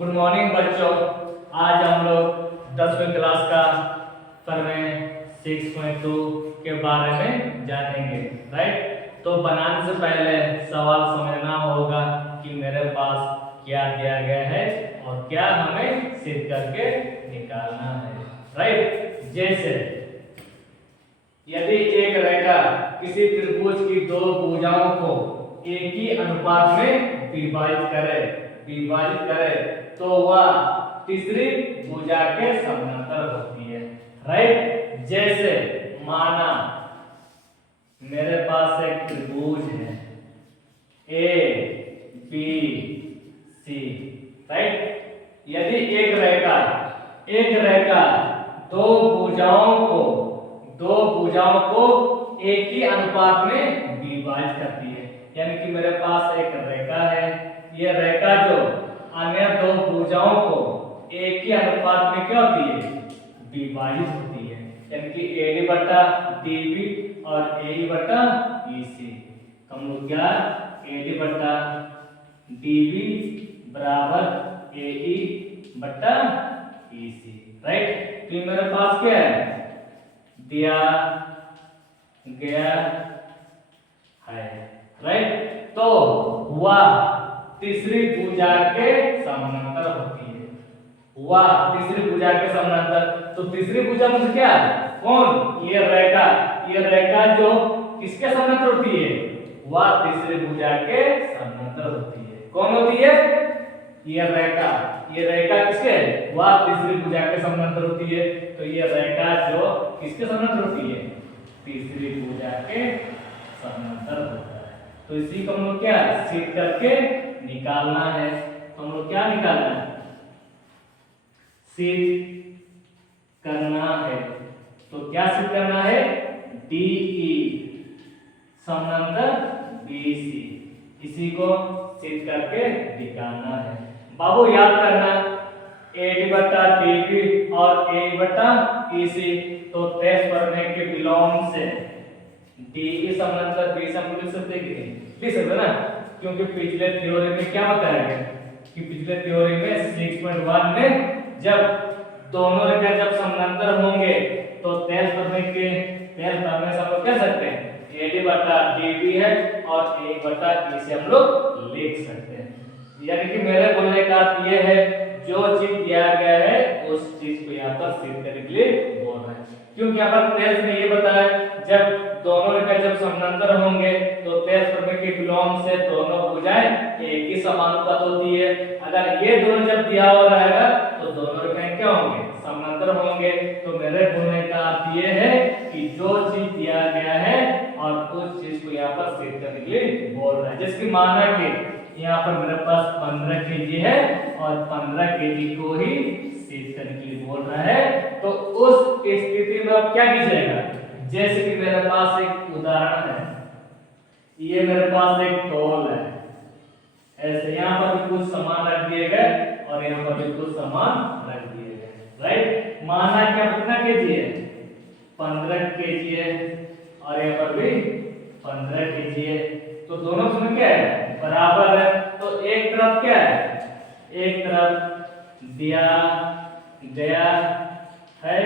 Good morning बच्चों। आज हम लोग 10वीं क्लास का प्रमेय 6.2 के बारे में जानेंगे। राइट, तो बनाने से पहले सवाल समझना होगा कि मेरे पास क्या दिया गया है और क्या हमें सिद्ध करके निकालना है। राइट, जैसे यदि एक रेखा किसी त्रिभुज की दो भुजाओं को एक ही अनुपात में विभाजित करे तो वह तीसरी भुजा के समांतर होती है। राइट, जैसे माना मेरे पास एक त्रिभुज है ए बी सी। राइट, यदि एक रेखा दो भुजाओं को एक ही अनुपात में विभाजित करती है, यानी कि मेरे पास एक रेखा है, यह रेखा जो अन्य दो भुजाओं को एक ही अनुपात में क्या होती है, विभाजित होती है, यानी कि AD बटा DB और AE बटा EC। हम लोग क्या AD बटा DB बराबर AE बटा EC। राइट, तो मेरे पास क्या है, दिया गया है। राइट, तो वह तीसरी भुजा के समांतर होती है। वह तीसरी भुजा के समांतर, तो तीसरी भुजा मतलब क्या, कौन, ये रेखा जो किसके समांतर होती है, वह तीसरी भुजा के समांतर होती है। कौन होती है, ये रेखा किसके, वह तीसरी भुजा के समांतर होती है। तो ये रेखा जो किसके समांतर होती है, तीसरी भुजा के समांतर होता है। तो इसी को हम लोग क्या सिद्ध करके निकालना है। तो हम लोग क्या निकालना है, सिद्ध करना है। तो क्या सिद्ध करना है, DE समांतर BC, इसी को सिद्ध करके निकालना है। बाबू याद करना, AD बटा DB और AE बटा EC, तो तेज प्रमेय के बिलोंग से DE समांतर B से हम लिख सकते ना, क्योंकि पिछले थ्योरी में क्या बताया गया कि पिछले थ्योरी में 6.1 में जब दोनों रेखा जब समांतर होंगे तो तेज प्रमेय से हम लोग कह सकते हैं AD बटा DB है और AE बटा EC हम लोग लिख सकते हैं। यानी कि मेरे बोलने का अर्थ ये है, जो चीज दिया गया है उस चीज को यहाँ पर सिद्ध करने के लिए बोल रहे हैं। क्योंकि यहाँ पर तेज में ये बताया जब दोनों रेखा जब समांतर होंगे तो तेज प्रमेय के बिलोंग से दोनों भुजाएं एक ही समानुपात होती है। अगर ये दोनों जब दिया हुआ रहेगा तो दोनों रेखाएं क्या होंगे, समांतर होंगे। तो मेरे बोलने का अर्थ ये है कि जो चीज दिया गया है और उस चीज को यहाँ पर सिद्ध करने के लिए बोल रहा है। जैसे माना कि यहाँ पर मेरे पास 15 kg है और 15 kg को ही सिद्ध करने के लिए बोल रहा है। तो उस स्थिति में अब क्या कीजिएगा, जैसे कि मेरे पास एक उदाहरण है, ये मेरे पास एक तौल है, ऐसे यहाँ पर भी कुछ सामान रख दिए गए और यहाँ पर भी कुछ सामान रख दिए गए। राइट, माना क्या कितना kg है, 15 kg है और यहाँ पर भी 15 kg है। तो दोनों में क्या है, बराबर है। तो एक तरफ क्या है, एक तरफ दिया गया है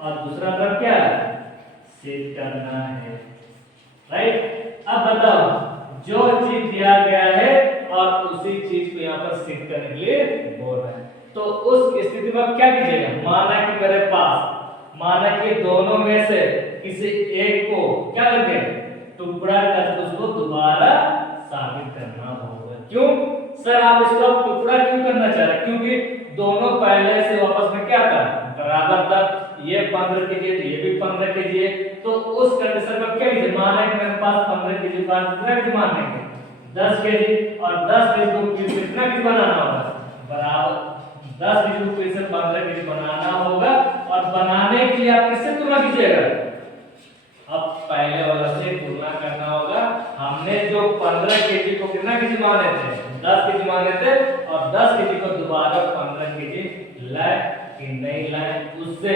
और दूसरा तरफ क्या है, सिद्ध करना है। राइट, अब बताओ, जो चीज दिया गया है और उसी चीज को यहाँ पर सिद्ध करने के लिए बोल रहा है। तो उस स्थिति में क्या कीजिएगा, माना कि दोनों में से किसी एक को क्या करके टुकड़ा करके उसको दोबारा साबित करना होगा। क्यों सर, आप इसको टुकड़ा क्यों करना चाह रहे हैं, क्योंकि दोनों पहले से आपस में क्या था, बराबर था। ये 15 kg है, ये भी 15 kg है। तो उस कंडीशन में क्या कीजिए, माना कि मेरे पास 15 kg का कितना kg मान लेंगे, 10 kg, और 10 kg को फिर कितना kg बनाना होगा, बराबर 10 kg को फिर से 15 kg बनाना होगा। और बनाने के लिए आप किससे तुलना कीजिएगा, अब पहले वाला से तुलना करना होगा। हमने जो 15 kg को कितना kg माने थे, 10 kg माने थे, और 10 kg को दोबारा 15 kg लाए कि नहीं लाए, उससे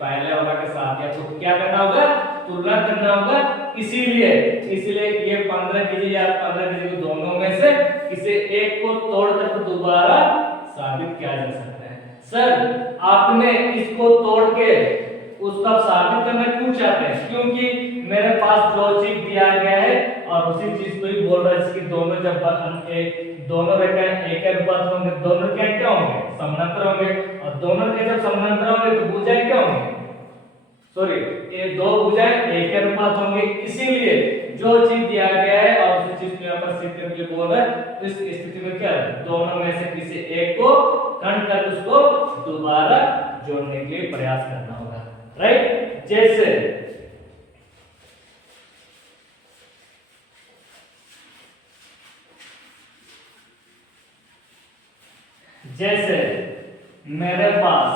पहले वाला के साथ आपको क्या करना होगा, तुलना करना होगा। इसीलिए ये 15 kg या 15 kg को दोनों में से किसी एक को तोड़ कर दोबारा साबित किया जा सकता है। सर आपने इसको तोड़ के उसका साबित करना क्यों चाहते हैं? क्योंकि मेरे पास जो चीज दिया गया है और उसी चीज को ही बोल रहा है, इसकी दोनों जब दोनों रेखाएं एक अनुपात होंगे, दोनों क्या होंगे? समानांतर होंगे, और दोनों के जब समानांतर होंगे तो भुजाएं क्या होंगे? सॉरी, ये दो भुजाएं एक अनुपात होंगे। इसीलिए जो चीज दिया गया है और उसी चीज को यहाँ पर सिद्ध करके बोल रहा है, इस स्थिति में क्या है? दोनों में से किसी एक को खंड कर उसको दोबारा जोड़ने के लिए प्रयास करना होगा, राइट? जैसे मेरे पास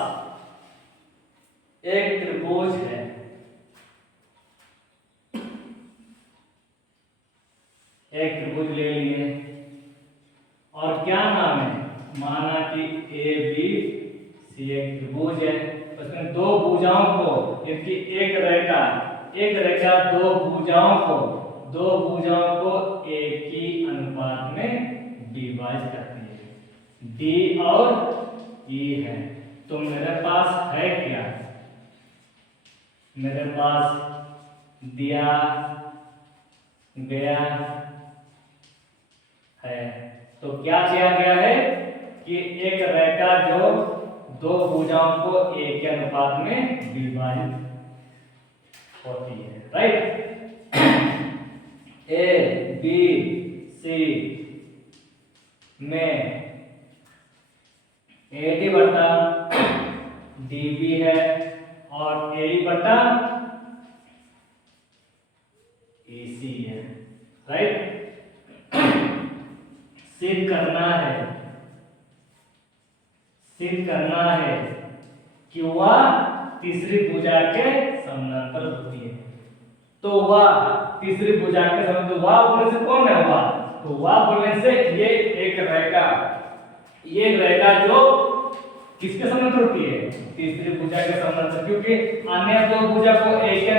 एक त्रिभुज है, एक त्रिभुज ले लिए और क्या नाम है? माना कि ए बी सी एक त्रिभुज है, उसमें दो भुजाओं को, इनकी एक रेखा दो भुजाओं को एक ही अनुपात में विभाजित करती है। डी और ई है। तो मेरे पास है क्या? मेरे पास दिया गया है, तो क्या दिया गया है कि एक रेखा जो दो भुजाओं को एक के अनुपात में विभाजित होती है, राइट? ए बी सी में ए डी बटा डी बी है और ए बटा ए सी है, राइट? सिद्ध करना है कि वह तीसरी भुजा के समानांतर होती है। तो वह तीसरी भुजा के समानांतर, वह बोलने से कौन है वह? तो वह बोलने से ये एक रेखा जो किसके समानांतर होती है? तीसरी भुजा के समानांतर, क्योंकि अन्य दो भुजा को एक के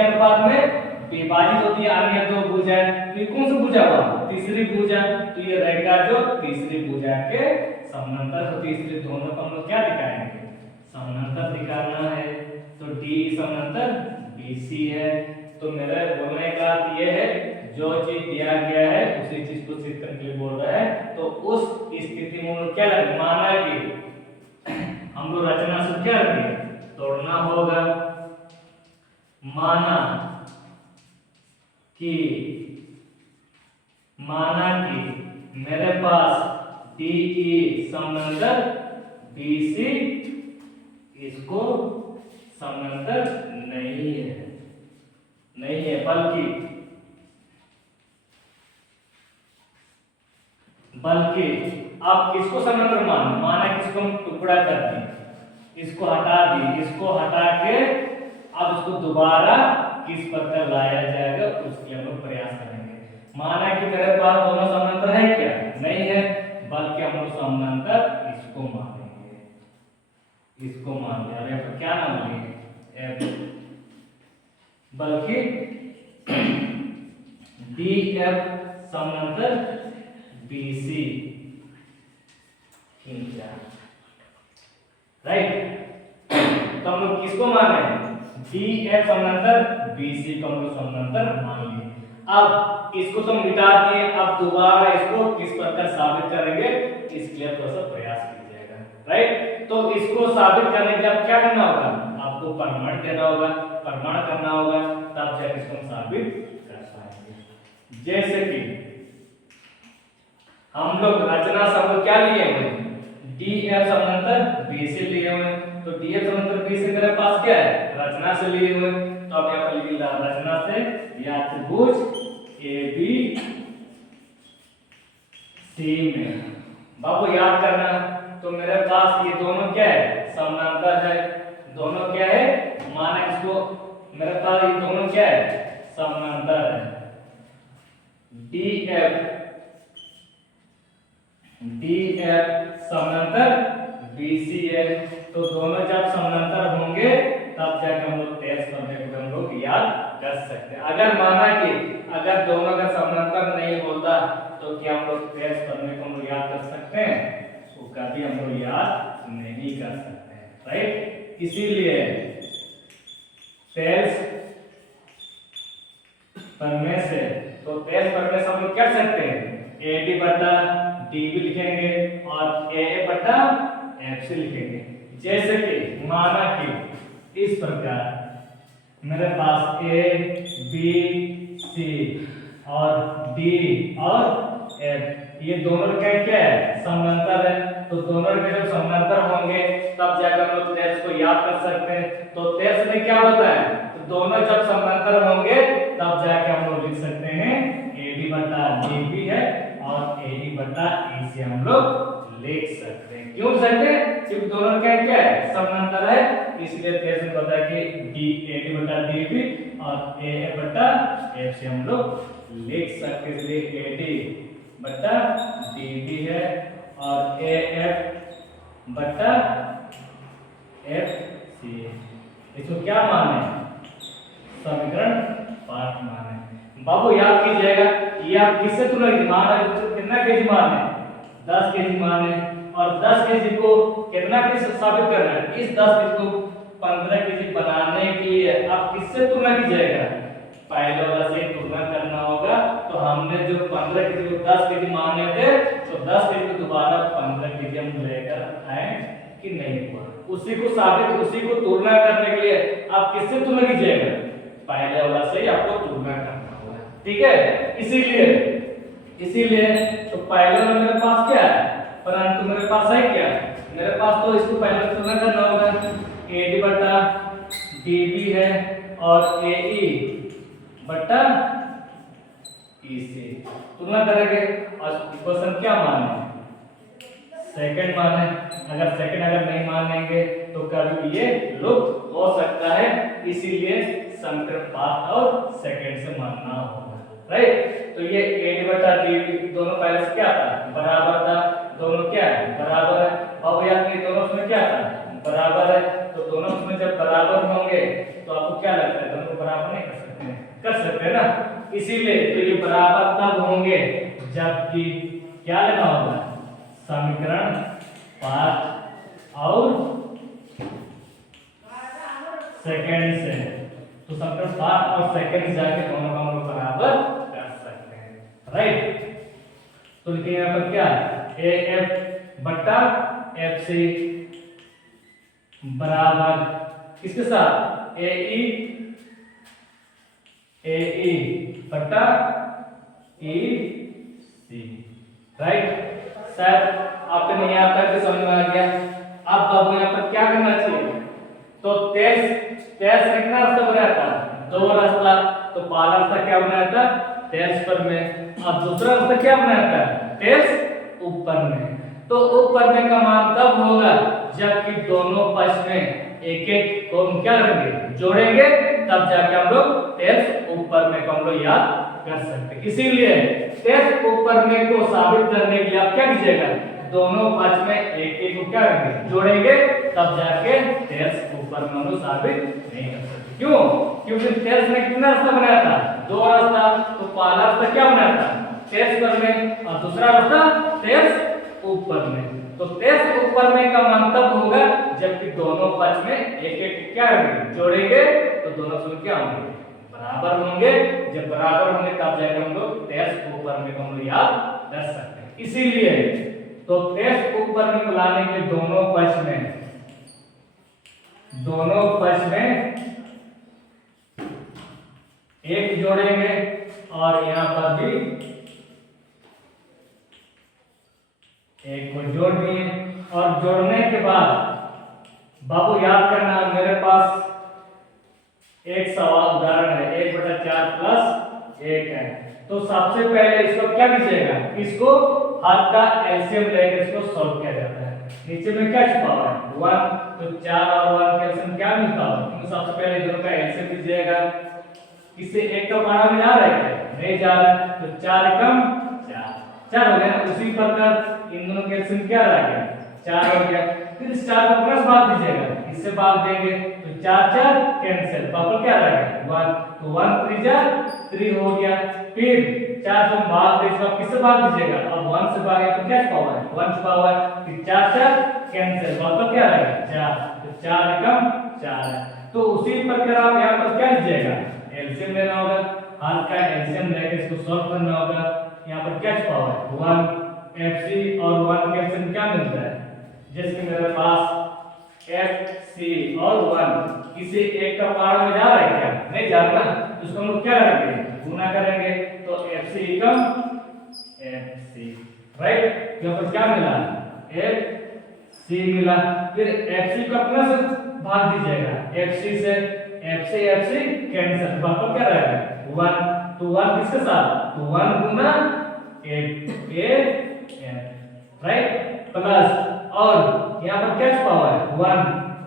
अनुपात में विभाजित होती है। अन्य दो भुजा, तो ये कौन सी भुजा हुआ? तीसरी भुजा। तो ये रेखा जो तीसरी भुजा के समानांतर होती है, इसलिए दोनों को हम लोग क्या दिखाएंगे? समानांतर दिखाना है। तो डी समानांतर बीसी है। तो मेरे बोलने का अर्थ ये है, जो चीज दिया गया है उसी चीज को सिद्ध करने के लिए बोल रहा है। तो उस स्थिति में हम लोग क्या करेंगे? माना कि हम लोग रचना से क्या करेंगे? तोड़ना होगा। माना कि मेरे पास DE समानांतर BC इसको समानांतर नहीं है, बल्कि आप किसको समानांतर माना किसको हम टुकड़ा कर दिए, इसको हटा दिए, इसको हटा के अब इसको दोबारा किस प्रकार लाया जाएगा उसके हम लोग प्रयास करेंगे। माना कि मेरे पास दोनों समानांतर है क्या? नहीं है, बल्कि हम लोग समानांतर इसको मानेंगे, इसको मान लिया। अरे तो क्या नाम लेंगे? F, बल्कि DF समानांतर BC खींचा, राइट? तो हम लोग किसको मान रहे हैं? DF समानांतर BC को हम लोग समानांतर मान लिए। अब इसको तो हम मिटा दिए, अब दोबारा इसको किस प्रकार साबित करेंगे इसके लिए थोड़ा सा प्रयास कीजिएगा, राइट? तो इसको साबित करने के लिए अब क्या करना होगा? आपको प्रमाण देना होगा, प्रमाण करना होगा, तब जाकर इसको हम साबित कर पाएंगे। जैसे कि हम लोग रचना शब्द क्या लिए हुए? DF समानांतर BC लिए हुए। तो DF समानांतर BC मेरे पास क्या है? रचना से लिए हुए। तो अब यहाँ पर लिख ला रचना से या त्रिभुज AB C में। बाबू याद करना, तो मेरे पास ये दोनों क्या है? समानांतर है। दोनों क्या है? माना इसको, मेरे पास ये दोनों क्या है? समानांतर है। DF समानांतर BC है। तो दोनों जब समानांतर होंगे तब जाकर हम लोग तेज करने को हम लोग याद कर सकते हैं। अगर माना कि अगर दोनों का समानांतर नहीं होता तो क्या हम लोग तेज करने को हम लोग याद कर सकते हैं? कभी हम लोग याद नहीं कर सकते हैं, राइट। इसीलिए तेज पढ़ने से, तो तेज पढ़ने से हम लोग क्या सकते हैं, AD बटा DB लिखेंगे और AA बटा FC लिखेंगे। जैसे कि माना कि इस प्रकार मेरे पास A B C और D और F, ये दोनों का क्या है, समांतर है। तो दोनों के जब समांतर होंगे तब जाकर हम लोग तेज को याद कर सकते हैं। तो तेज में क्या होता है, तो दोनों जब समांतर होंगे तब जाके हम लोग लिख सकते हैं AD बटा DB है और AE बटा EC हम लोग लिख सकते हैं। क्यों सकते हैं, सिर्फ दोनों का क्या है, समांतर है, इसलिए तेज में होता है कि AD बटा DB और AA बटा FC हम लोग लिख सकते हैं। इसलिए AD बटा DB है और AF बटा FC, इसको क्या माने, समीकरण 5 माने। बाबू याद कीजिएगा, ये आप किससे तुलना कीजिए, मान कितना केजी माने, 10 केजी माने, और 10 केजी को कितना केजी साबित करना है, इस 10 केजी को 15 केजी बनाने के लिए आप किससे तुलना कीजिएगा, पहले वाला से तुलना करना होगा। तो हमने जो 15 केजी को 10 केजी माने थे, तो 10 केजी को दोबारा 15 केजी हम लेकर आए कि नहीं हुआ, उसी को साबित, उसी को तुलना करने के लिए आप किससे तुलना कीजिएगा, पहले वाला से ही आपको तुलना करना होगा, ठीक है। इसीलिए तो पहले वाला मेरे पास क्या है, परंतु मेरे पास है क्या, मेरे पास तो इसको पहले तुलना करना होगा, AD बटा DB है और AE बटा EC तुलना करेंगे और इक्वेशन क्या माने, सेकंड माने। अगर सेकंड अगर नहीं मानेंगे तो कभी ये लुप्त हो सकता है, इसीलिए समीकरण 5 और सेकंड से मानना होगा, राइट। तो ये AD बटा DB दोनों पहले से क्या था, बराबर था, दोनों क्या है, बराबर है। अब याद करिए दोनों उसमें क्या था, बराबर है, तो दोनों उसमें जब बराबर होंगे तो आपको क्या लगता है, दोनों को बराबर नहीं कर सकते हैं, कर सकते हैं ना। इसीलिए तो ये बराबर तब होंगे जबकि क्या लेना होगा, समीकरण 5 और सेकंड से, तो समीकरण 5 और सेकंड से जाके दोनों का हम लोग बराबर कर सकते हैं, राइट। तो लिखेंगे यहाँ पर क्या, AF बटा FC बराबर किसके साथ, AE बटा EC, राइट। शायद आपको नहीं आता कि समझ में आ गया। अब बाबू यहाँ पर क्या करना चाहिए, तो तेज कितना रास्ता बनाया था, 2 रास्ता, तो पहला रास्ता क्या बनाया था, तेज पर में, और दूसरा रास्ता क्या बनाया था, तेज ऊपर में। तो ऊपर में का मान तब होगा जबकि दोनों पक्ष में एक एक को हम क्या करेंगे, जोड़ेंगे, तब जाके हम लोग तेज ऊपर में को हम लोग याद कर सकते हैं। इसीलिए तेज ऊपर में को साबित करने के लिए आप क्या कीजिएगा, दोनों पक्ष में एक एक को क्या करेंगे, जोड़ेंगे, तब जाके तेज ऊपर में हम लोग साबित नहीं कर सकते। क्यों, क्योंकि तेज ने कितना रास्ता बनाया था, 2 रास्ता, तो पहला रास्ता क्या बनाया था, तेज पर में, और दूसरा रास्ता तेज ऊपर में। तो तेज ऊपर में का मान तब होगा जबकि दोनों पक्ष में एक एक क्या करेंगे, जोड़ेंगे, तो दोनों से क्या होंगे, बराबर होंगे। जब बराबर होंगे तब जाकर हम लोग तेज ऊपर में हम लोग याद कर सकते हैं। इसीलिए तो तेज ऊपर में लाने के दोनों पक्ष में एक जोड़ेंगे और यहाँ पर भी एक को जोड़ दिए, और जोड़ने के बाद बाबू याद करना, मेरे पास एक सवाल उदाहरण है, 1/4 प्लस 1 है। तो सबसे पहले इसको क्या कीजिएगा, इसको हाथ का एलसीएम लेकर इसको सॉल्व किया जाता है। नीचे में क्या छुपा हुआ है, 1, तो 4 और 1 का एलसीएम क्या मिलता है, तो सबसे पहले दोनों का एलसीएम लीजिएगा। इससे 1 का बाहर में जा रहा है क्या, नहीं जा रहा है, तो 4 कम 4 हो गया। उसी प्रकार इन दोनों के एलसीएम क्या रह गया, 4 हो गया। फिर इस 4 को प्लस भाग दीजिएगा, इससे भाग देंगे तो 4 कैंसिल, पापा क्या रह गया 1, तो 1 3 जा 3 हो गया। फिर 4 से भाग दे, इसको किससे भाग दीजिएगा? अब 1 से भागे तो क्या छुपा हुआ है? 1 छुपा हुआ है, फिर 4 4 कैंसिल, वापस क्या रहेगा? 4, तो 4 एकम 4 है। तो उसी प्रकार आप यहाँ पर क्या लीजिएगा? एलसीएम लेना होगा, हाल का एलसीएम लेके इसको सॉल्व करना होगा। यहाँ पर क्या छुपा हुआ है? 1 एफसी और 1 के एलसीएम क्या मिलता है? जैसे कि मेरे पास FC और 1 किसी एक का पार में जा रहा है क्या? नहीं जा रहा, तो उसको हम लोग क्या करेंगे? गुना करेंगे, तो FC एकम FC, राइट? यहाँ पर क्या मिला? FC मिला, फिर FC को अपना से भाग दीजिएगा, FC से FC कैंसिल, बाकी क्या रहेगा? 1, तो 1 किसके साथ? तो 1 गुना राइट, प्लस और यहाँ पर क्या छुपा हुआ है? 1,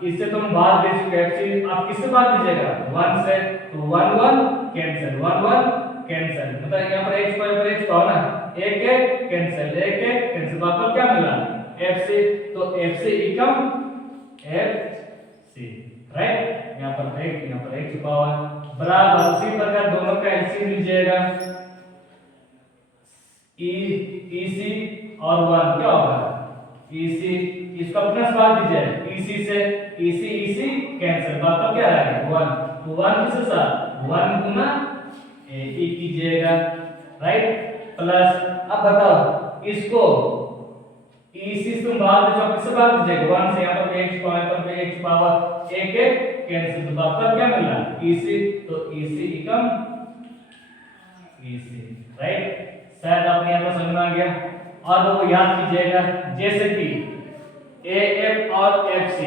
इससे तुम भाग दे चुके FC, आप किससे भाग दीजिएगा? 1 से, तो 1 1 कैंसिल, 1 1 कैंसिल, मतलब यहाँ पर x पर x पाओ ना, 1 1 कैंसिल, 1 1 कैंसिल, बाकी क्या मिला? FC, तो FC एकम FC, राइट? यहाँ पर एक छुपा हुआ है, बराबर उसी प्रकार दोनों का एलसीएम लीजिएगा, EC और 1 क्या होगा? EC, इसको प्लस भाग दीजिए, EC से EC कैंसिल, बाकी क्या रहेगा? 1, तो 1 किसके साथ? 1 गुना AE कीजिएगा, राइट, प्लस अब बताओ इसको EC से तुम भाग दीजिए, किससे भाग दीजिएगा? 1 से, यहाँ पर x पर x पावर 1 1 कैंसिल, तो बाकी क्या मिला? EC, तो EC एकम EC, राइट? शायद आपने यहाँ पर समझ में आ गया। और वो याद कीजिएगा, जैसे कि AF और FC,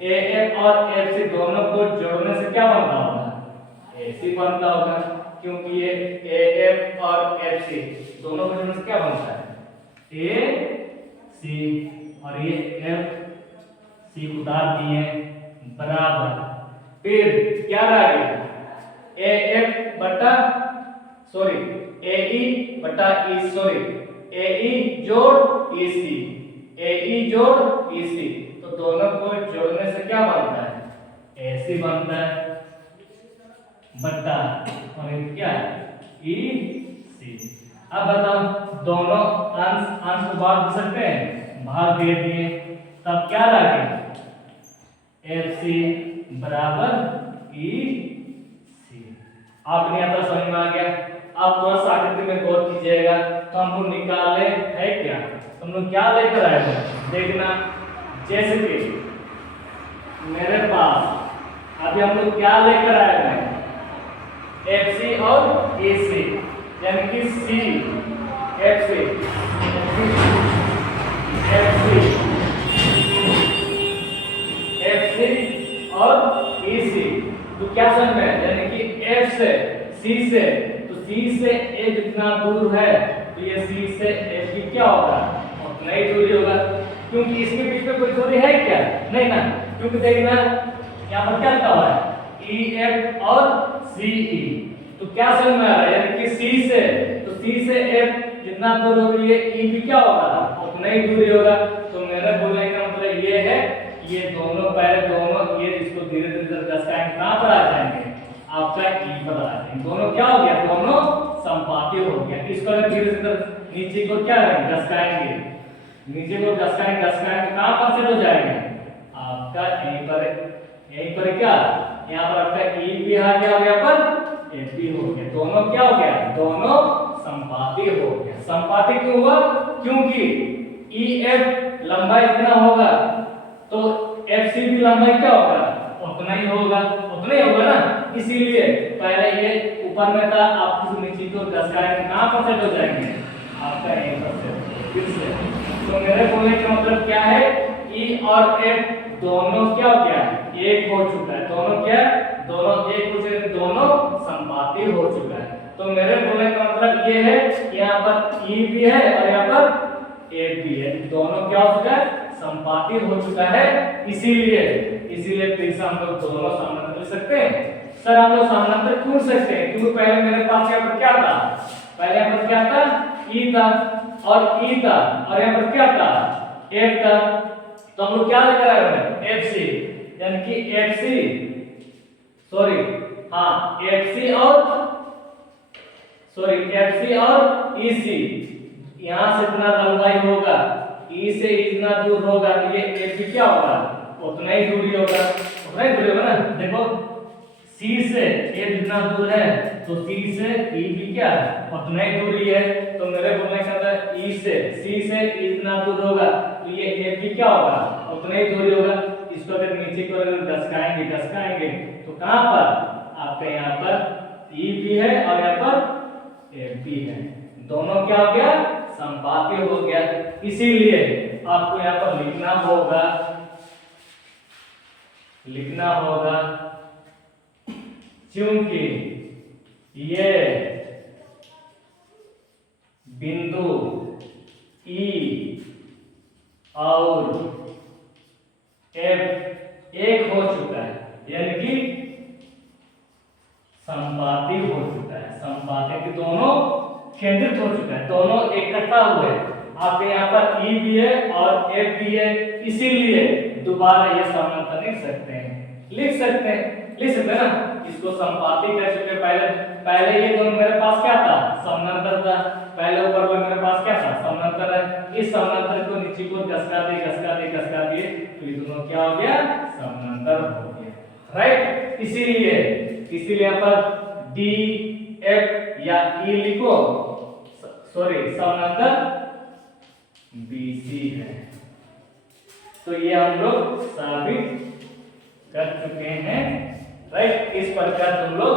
AF और FC दोनों को जोड़ने से क्या बनता होगा? AC बनता होगा, क्योंकि ये AF और FC दोनों को जोड़ने से क्या बनता है? AC, और ये FC उतार दिए बराबर, फिर क्या रह गया? AF बटा AE बटा AE जोड़ EC, तो दोनों को जोड़ने से क्या बनता है? AC बनता है, बटा और ये क्या है? EC। अब बताओ दोनों अंश को भाग दे सकते हैं? भाग दे दिए, तब क्या रह गया? FC बराबर EC। आपने यहाँ तक समझ में आ गया। अब थोड़ा सा आकृति में गौर कीजिएगा, तो हम लोग निकाले है क्या? हम लोग क्या लेकर आए हैं देखना, जैसे कि मेरे पास अभी हम लोग क्या लेकर आए हैं? FC और AC, यानी कि FC और EC, तो क्या समझ में? यानी कि F से C से, तो C से A जितना दूर है, तो ये C से F की क्या होगा? उतना ही दूरी होगा, क्योंकि इसके बीच में कोई दूरी है क्या? नहीं ना, क्योंकि देखना यहाँ पर क्या लिखा हुआ है? EF और CE, तो क्या समझ में आ रहा है? यानी कि C से F जितना दूर होगी, ये E भी क्या होगा? उतना ही दूरी होगा। तो मेरे बोलने का मतलब ये है, ये दोनों पहले दोनों ये इसको धीरे धीरे घसकाएंगे, कहां पर आ जाएंगे? आपका E पर आ जाएंगे। दोनों क्या हो गया? दोनों संपाती हो गया। इसको धीरे धीरे नीचे को क्या करेंगे? घसकाएंगे, नीचे को घसकाएंगे, कहां पर सेट हो जाएंगे? आपका यहीं पर क्या? यहाँ पर आपका E भी आ गया और यहाँ पर F भी हो गया। दोनों क्या हो गया? दोनों संपाती हो गया। संपाती क्यों हुआ? क्योंकि EF लंबाई इतना होगा, तो FC भी लंबाई क्या होगा? उतना ही होगा ना, इसीलिए पहले ये ऊपर में था, आप किसी नीचे को घसकाएंगे, कहां पर सेट हो जाएंगे? आपका यहीं पर सेट। फिर से तो मेरे बोलने का मतलब क्या है? E और F दोनों क्या हो गया? एक हो चुका है। दोनों क्या? दोनों एक हो चुके, दोनों संपाती हो चुका है। तो मेरे बोलने का मतलब ये है कि यहाँ पर E भी है और यहाँ पर F भी है, दोनों क्या हो चुका है? संपाती हो चुका है। इसीलिए फिर से हम लोग दोनों समानांतर लिख सकते हैं। सर हम लोग समानांतर क्यों सकते हैं? क्योंकि पहले मेरे पास यहाँ पर क्या था? पहले यहाँ पर क्या था? E था और E था, और यहाँ पर क्या था? F था। तो हम लोग क्या लेकर आए हैं? FC, यानी कि हाँ एफसी और ईसी, यहाँ से इतना लंबाई होगा, ई से इतना दूर होगा, तो ये एफी क्या होगा, उतना ही दूरी होगा, ना। देखो सी से ए जितना दूर है तो सी से ई भी क्या है, उतना ही दूरी है। तो मेरे बोलने का मतलब ई से सी से ई जितना दूर होगा तो ये ए भी क्या होगा, उतना ही दूरी होगा। इसको अगर नीचे की ओर घसकाएंगे तो कहां पर आपके यहाँ पर ई भी है और यहाँ पर ए भी है, दोनों क्या हो गया, संपाती हो गया। इसीलिए आपको यहाँ पर लिखना होगा क्योंकि ये बिंदु ई और एफ एक हो चुका है, यानी कि संपाती हो चुका है, संपाती के दोनों केंद्रित हो चुका है, दोनों इकट्ठा हुए। आपके यहाँ पर ई भी है और एफ भी है, इसीलिए दोबारा ये समानांतर लिख सकते हैं ना। इसको संपाती कह चुके पहले ये दोनों मेरे पास क्या था, समानांतर था। पहले ऊपर वाला मेरे पास क्या था, समानांतर है। इस समानांतर को नीचे को घसका दिए तो ये दोनों क्या हो गया, समानांतर हो गया, राइट। इसीलिए यहाँ पर डी एफ या ई लिखो, समानांतर बीसी है। तो ये हम लोग साबित कर चुके हैं, राइट। इस प्रकार तुम लोग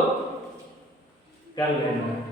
कर लेना।